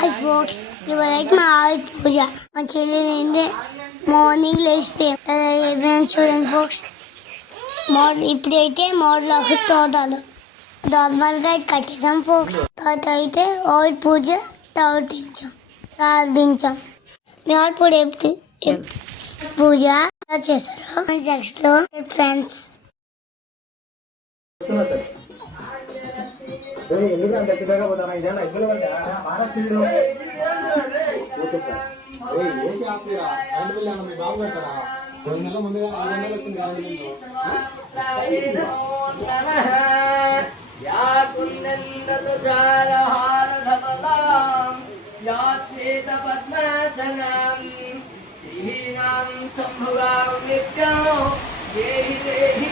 Hi folks, ఇవాళైతే మా ఆవిడ పూజ. మా చెల్లి మార్నింగ్ లేచిపోయాం చూడండి ఫోక్స్. ఇప్పుడైతే మోడల్ తోదాలు నార్మల్గా కట్టేసాం ఫోక్స్. తర్వాత అయితే ఆవిడ పూజ ప్రార్థించాం. మీ ఆవిడ పూజ పూజ చేశారు సెక్స్లో ఫ్రెండ్స్. ఎందుకంటే సిద్ధంగా పోతాను ఇదేనా ఇద్దరు బాగా స్పీడ్లో ఓకే సార్ ఏసీ ఆపుతీరా కరెంట్ బిల్ ఏమన్నా మీ బాబు కట్టారా 2 నెలల ముందుగా 6 నెలలు వచ్చింది కరెంట్ బిల్లు యా కుందందతు జాలహారధమతాం యా శ్వేత పద్మజనం శ్రీనాం సంభుగాం నిత్యం దేహి దేహి